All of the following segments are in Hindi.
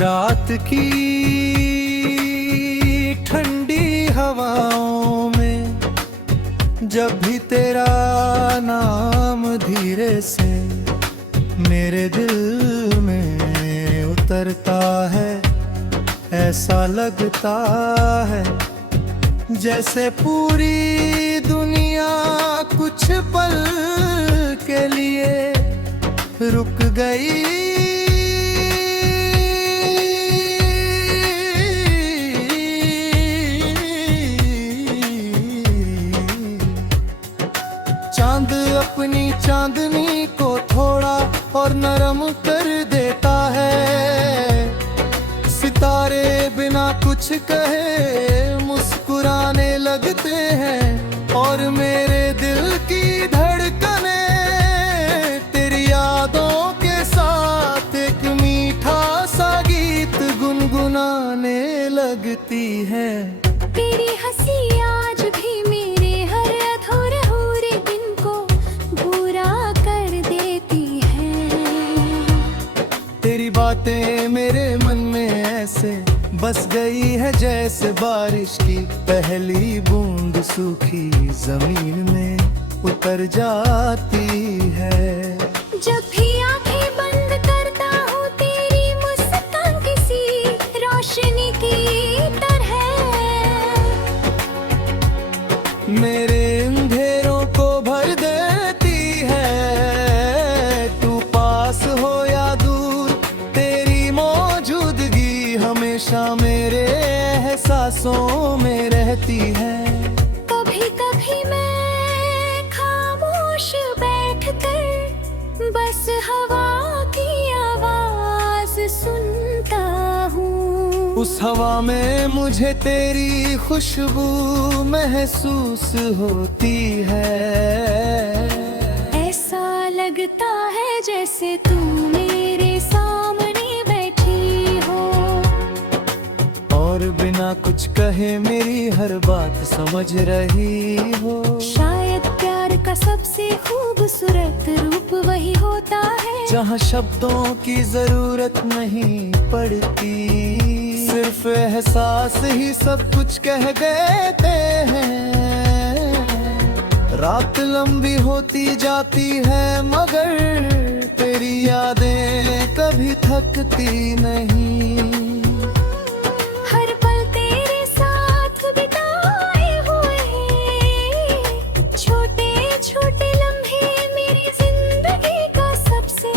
रात की ठंडी हवाओं में जब भी तेरा नाम धीरे से मेरे दिल में उतरता है, ऐसा लगता है जैसे पूरी दुनिया कुछ पल के लिए रुक गई। चांद अपनी चांदनी को थोड़ा और नरम कर देता है, सितारे बिना कुछ कहे मुस्कुराने लगते हैं और मेरे दिल की धड़कने तेरी यादों के साथ एक मीठा सा गीत गुनगुनाने लगती है। तेरी हंसी आज भी मेरे हर अधूरे दिन को पूरा कर देती है। तेरी बातें मेरे मन में ऐसे बस गई है जैसे बारिश की पहली बूंद सूखी जमीन में उतर जाती है। जब भी आंखें बंद करता हूँ तेरी मुस्कान किसी रोशनी की तरह मेरे अंधेरों को भर देती है। तू पास हो या दूर तेरी मौजूदगी हमेशा मेरे एहसासों में रहती है। कभी कभी मैं खामोश बैठकर बस हवा की आवाज सुनता हूँ। उस हवा में मुझे तेरी खुशबू महसूस होती है। ऐसा लगता है जैसे तू मेरे सामने बैठी हो और बिना कुछ कहे मेरी हर बात समझ रही हो। शायद प्यार का सबसे खूबसूरत रूप वही होता है जहाँ शब्दों की जरूरत नहीं पड़ती, सिर्फ एहसास ही सब कुछ कह देते हैं। रात लंबी होती जाती है मगर तेरी यादें कभी थकती नहीं। हर पल तेरे साथ बिताए हुए छोटे छोटे लम्हे मेरी जिंदगी का सबसे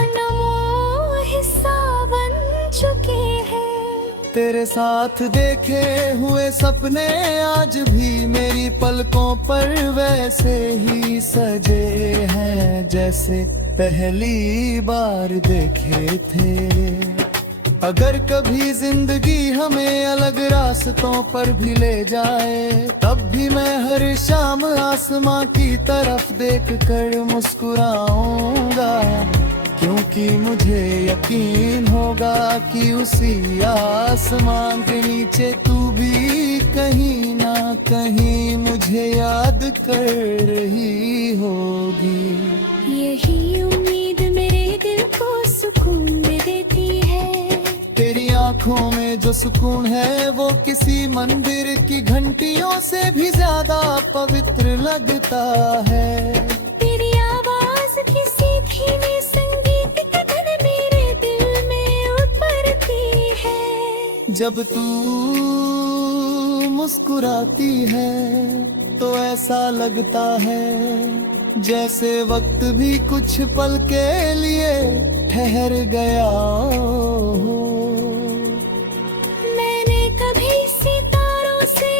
अनमोल हिस्सा बन चुके हैं। तेरे साथ देखे हुए सपने आज भी मेरी पलकों पर वैसे ही सजे हैं जैसे पहली बार देखे थे। अगर कभी जिंदगी हमें अलग रास्तों पर भी ले जाए तब भी मैं हर शाम आसमां की तरफ देखकर मुस्कुराऊंगा, क्योंकि मुझे यकीन होगा कि उसी आसमान के नीचे तू भी कहीं ना कहीं मुझे याद कर रही होगी। यही उम्मीद मेरे दिल को सुकून दे देती है। तेरी आंखों में जो सुकून है वो किसी मंदिर की घंटियों से भी ज्यादा पवित्र लगता है। तेरी आवाज किसी धीमे संगीत की तरह मेरे दिल में उतरती है। जब तू मुस्कुराती है तो ऐसा लगता है जैसे वक्त भी कुछ पल के लिए ठहर गया हो। मैंने कभी सितारों से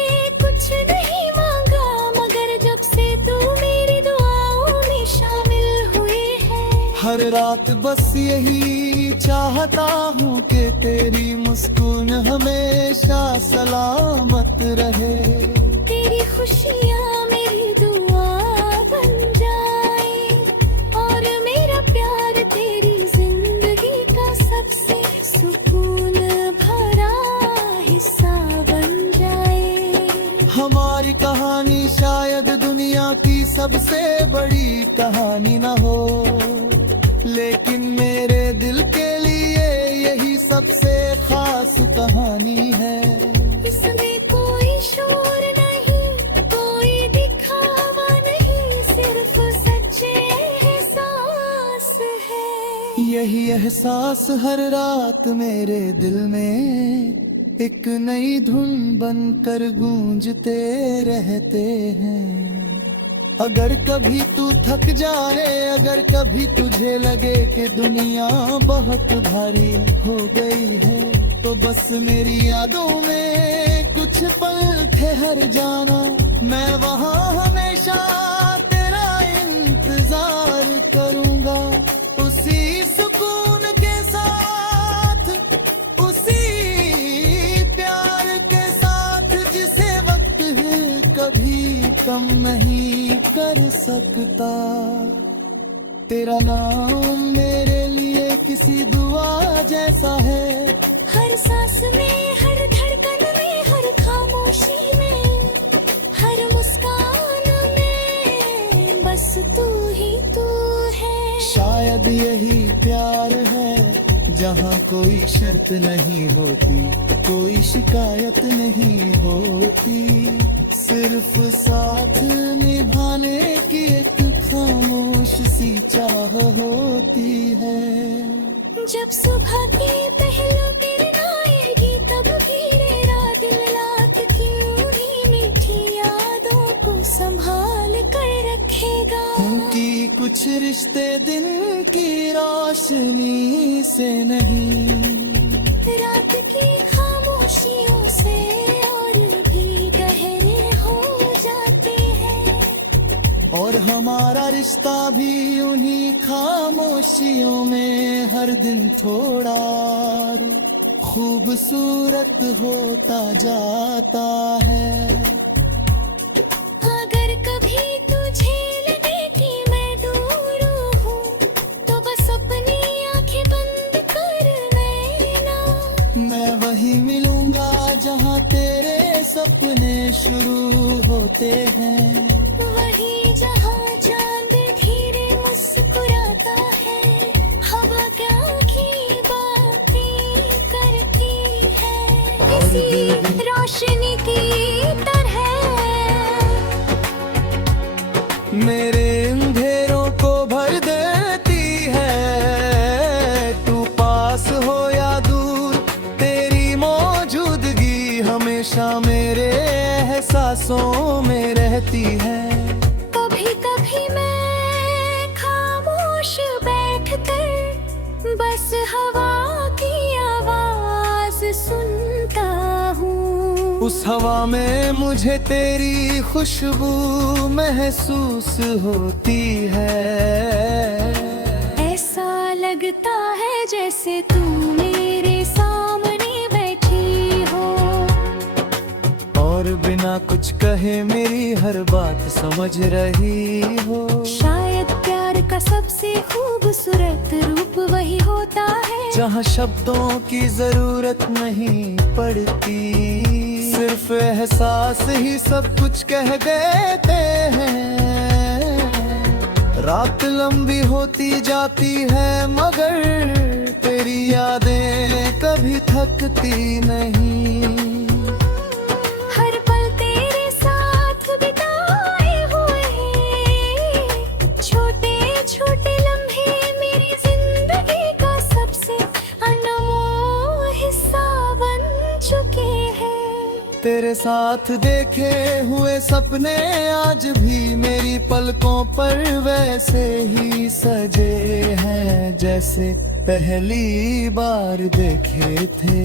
कुछ नहीं मांगा मगर जब से तू मेरी दुआओं में शामिल हुई है। हर रात बस यही चाहता हूँ कि तेरी मुस्कान हमेशा सलामत रहे। तेरी खुशियाँ मेरी दुआ बन जाए और मेरा प्यार तेरी जिंदगी का सबसे सुकून भरा हिस्सा बन जाए। हमारी कहानी शायद दुनिया की सबसे बड़ी कहानी न हो, लेकिन मेरे दिल के लिए यही सबसे कहानी है। इसमें कोई शोर नहीं, कोई दिखावा नहीं, सिर्फ सच्चे एहसास है। यही एहसास हर रात मेरे दिल में एक नई धुन बनकर गूंजते रहते हैं। अगर कभी तू थक जाए, अगर कभी तुझे लगे कि दुनिया बहुत भारी हो गई है, तो बस मेरी यादों में कुछ पल ठहर जाना। मैं वहाँ हमेशा तेरा इंतजार करूँगा, उसी सुकून के साथ, उसी प्यार के साथ, जिसे वक्त कभी कम नहीं कर सकता। तेरा नाम मेरे लिए किसी दुआ जैसा है। हर सांस में, हर धड़कन में, हर खामोशी में, हर मुस्कान में, बस तू ही तू है। शायद यही प्यार है, जहाँ कोई शर्त नहीं होती, कोई शिकायत नहीं होती, सिर्फ साथ निभाने की एक खामोश सी चाह होती है। जब सुबह की पहली किरण आएगी, तब भी मेरा दिल रात की उन्हीं मीठी यादों को संभाल कर रखेगा। क्योंकि कुछ रिश्ते दिन की रोशनी से नहीं, रात की खामोशियों से और भी गहरे हो जाते हैं। और हमारा रिश्ता भी उन्हीं खामोशियों में हर दिन थोड़ा खूबसूरत होता जाता है। अगर कभी तुझे लगे कि मैं दूर हूँ, तो बस अपनी आंखें बंद कर लेना। मैं वही मिलूंगा जहाँ तेरे सपने शुरू होते हैं, वही जहाँ चांद धीरे मुस्कुराता है, हवा क्या की बातें करती है, इसी रोशनी की तरह। मेरे अंधेरों को भर देती है, तू पास हो या दूर, तेरी मौजूदगी हमेशा मेरे एहसासों में रहती है। कभी कभी मैं खामोश बैठकर बस हवा की आवाज सुनता हूँ। उस हवा में मुझे तेरी खुशबू महसूस होती है। ऐसा लगता है जैसे तू मेरे सामने बैठी हो, और बिना कुछ कहे मेरी हर बात समझ रही हो। शायद प्यार का सबसे खूबसूरत रूप वही होता है, जहाँ शब्दों की जरूरत नहीं पड़ती, सिर्फ एहसास ही सब कुछ कह देते हैं। रात लंबी होती जाती है, मगर तेरी यादें कभी थकती नहीं। हर पल तेरे साथ बिताए हुए, छोटे छोटे लम्हे मेरी जिंदगी का सबसे अनमोल हिस्सा बन चुके हैं। तेरे साथ देखे हुए सपने आज भी मेरी पलकों पर वैसे ही सजे हैं, जैसे पहली बार देखे थे।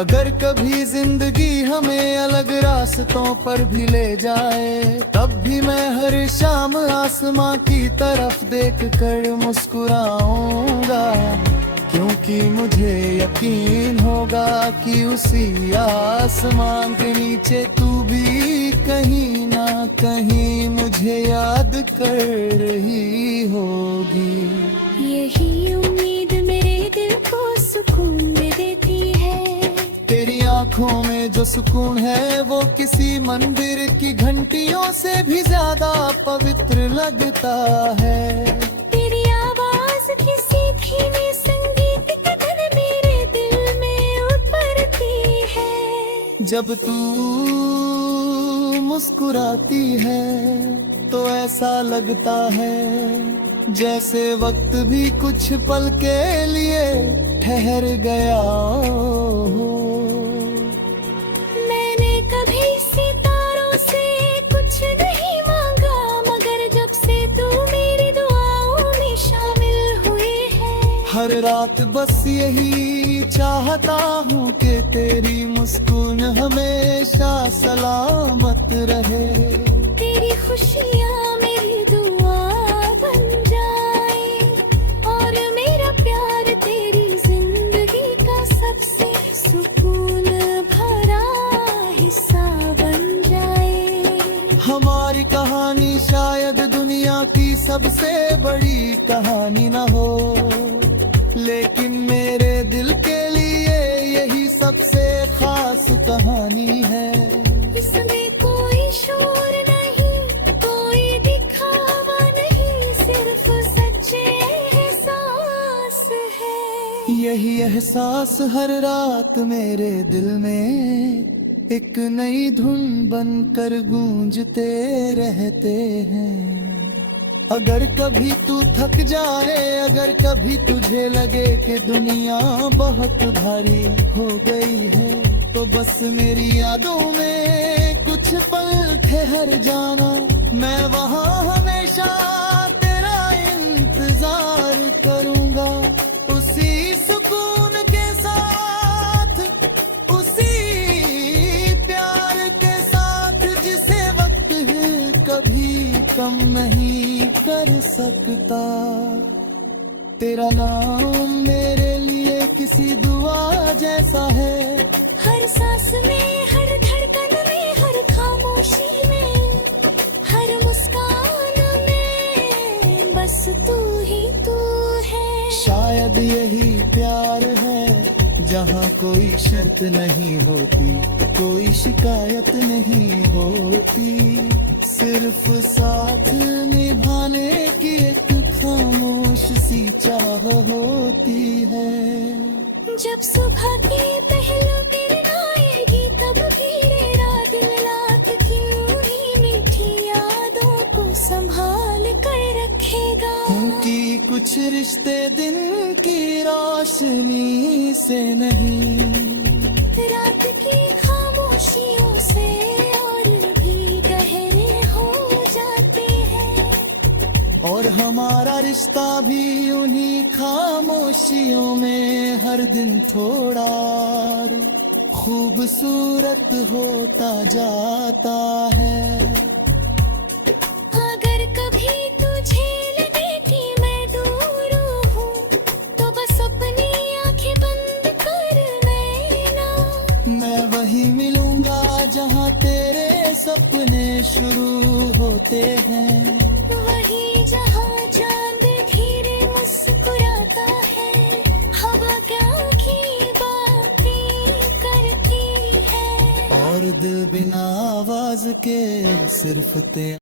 अगर कभी जिंदगी हमें अलग रास्तों पर भी ले जाए, तब भी मैं हर शाम आसमां की तरफ देख कर मुस्कुराऊंगा, क्योंकि मुझे यकीन होगा कि उसी आसमान के नीचे तू भी कहीं ना कहीं मुझे याद कर रही होगी। यही उम्मीद मेरे दिल को सुकून दे देती है। तेरी आंखों में जो सुकून है, वो किसी मंदिर की घंटियों से भी ज्यादा पवित्र लगता है। तेरी आवाज किसी धीमे संगीत की तरह मेरे दिल में उतर जब तू मुस्कुराती है तो ऐसा लगता है जैसे वक्त भी कुछ पल के लिए ठहर गया हो। मैंने कभी सितारों से कुछ नहीं मांगा, मगर जब से तू मेरी दुआओं में शामिल हुई है। हर रात बस यही चाहता हूँ कि तेरी मुस्कान हमेशा सलामत रहे। तेरी खुशियाँ मेरी दुआ बन जाए और मेरा प्यार तेरी जिंदगी का सबसे सुकून भरा हिस्सा बन जाए। हमारी कहानी शायद दुनिया की सबसे बड़ी कहानी न हो, लेकिन मेरे दिल के लिए यही सबसे खास कहानी है। इसमें कोई शोर नहीं, कोई दिखावा नहीं, सिर्फ सच्चे एहसास है। यही एहसास हर रात मेरे दिल में एक नई धुन बनकर गूंजते रहते हैं। अगर कभी तू थक जाए, अगर कभी तुझे लगे कि दुनिया बहुत भारी हो गई है, तो बस मेरी यादों में कुछ पल ठहर जाना। मैं वहाँ हमेशा तेरा इंतजार करूँगा, उसी सुकून के साथ, उसी प्यार के साथ जिसे वक्त कभी कम नहीं कर सकता। तेरा नाम मेरे लिए किसी दुआ जैसा है। हर सांस में, हर धड़कन में, हर खामोशी में, हर मुस्कान में, बस तू ही तू है। शायद यही प्यार है जहाँ कोई शर्त नहीं होती, कोई शिकायत नहीं होती, सिर्फ साथ निभाने की एक खामोश सी चाह होती है। जब सुबह की पहली किरण आएगी, तब भी मेरा दिल रात की उन्हीं मीठी यादों को संभाल कर रखेगा। क्योंकि कुछ रिश्ते दिन की रोशनी से नहीं, रात की खामोशियों से और भी गहरे हो जाते हैं। और हमारा रिश्ता भी उन्हीं खामोशियों में हर दिन थोड़ा खूबसूरत होता जाता है। अगर कभी तुझे लगे कि मैं दूर हूँ, तो बस अपनी आंखें बंद कर लेना। मैं वही मिलूंगा जहाँ तेरे सपने शुरू होते हैं, वही जहाँ चांद धीरे मुस्कुराता है, हवा क्या की बातें करती है। और दिल बिना आवाज के सिर्फ तेरा